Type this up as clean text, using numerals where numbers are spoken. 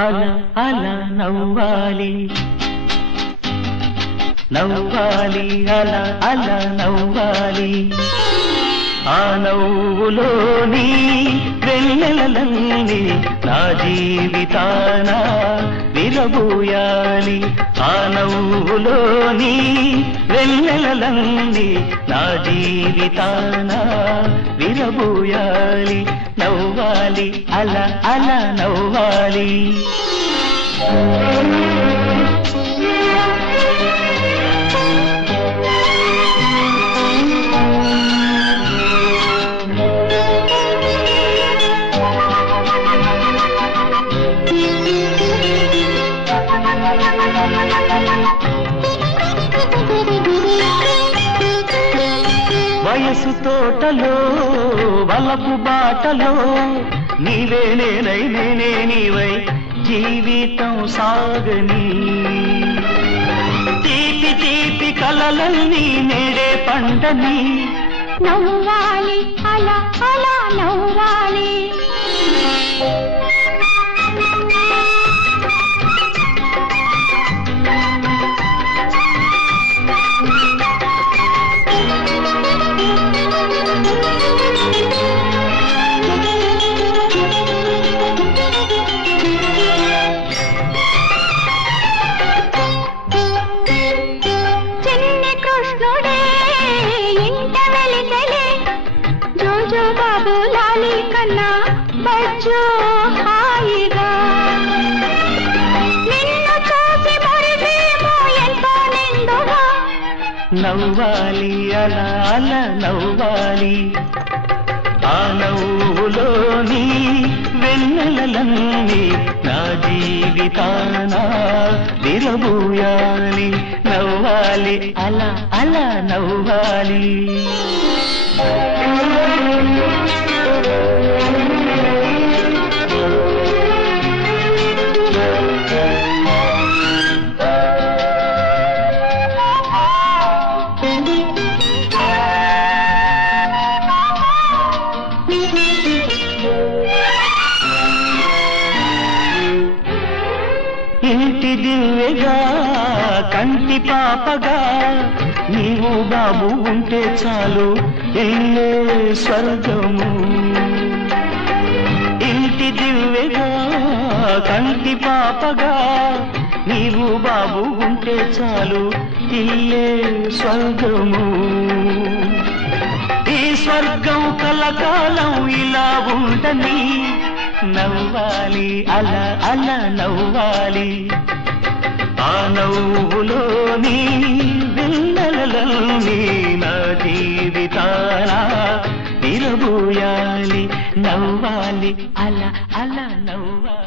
అలా అలా నవ్వాలి నవ్వాలి అలా అలా నవ్వాలి ఆ నవ్వులోని వెన్నెలలన్నీ నా జీవితాన విరబూయాలి ఆ నవ్వులోని వెన్నెలలన్నీ నా జీవితాన విరబూయాలి నవ్వాలి అలా అలా నవ్వాలి వయసు తోటలో వలపు బాటలో నీవే నేనై నేనే నీవై జీవితం సాగని తీపి తీపి కలలన్నీ నేడే పండని నవ్వాలి అలా అలా నవ్వాలి బజ్జో హాయిగా నిన్ను చూసి మరిదేమో ఎంతో నిండుగా నవ్వాలి అలా అలా నవ్వాలి ఆ నవ్వులోని వెన్నెలలన్నీ నా జీవితాన విరబూయాలి నవ్వాలి అలా అలా నవ్వాలి ఇంటి దివ్యగా కంటి పాపగా నీవు బాబు ఉంటే చాలు ఎల్లే స్వర్గము ఇంటి దివ్యగా కంటి పాపగా నీవు బాబు ఉంటే చాలు ఇల్లే స్వర్గము ఈ స్వర్గం కలకాలం ఇలా ఉండని నవ్వాలి అలా అలా నవ్వాలి ఆ నవ్వులోని వెన్నెలలన్నీ నా జీవితాన విరబూయాలి నవ్వాలి అలా అలా నవ్వాలి.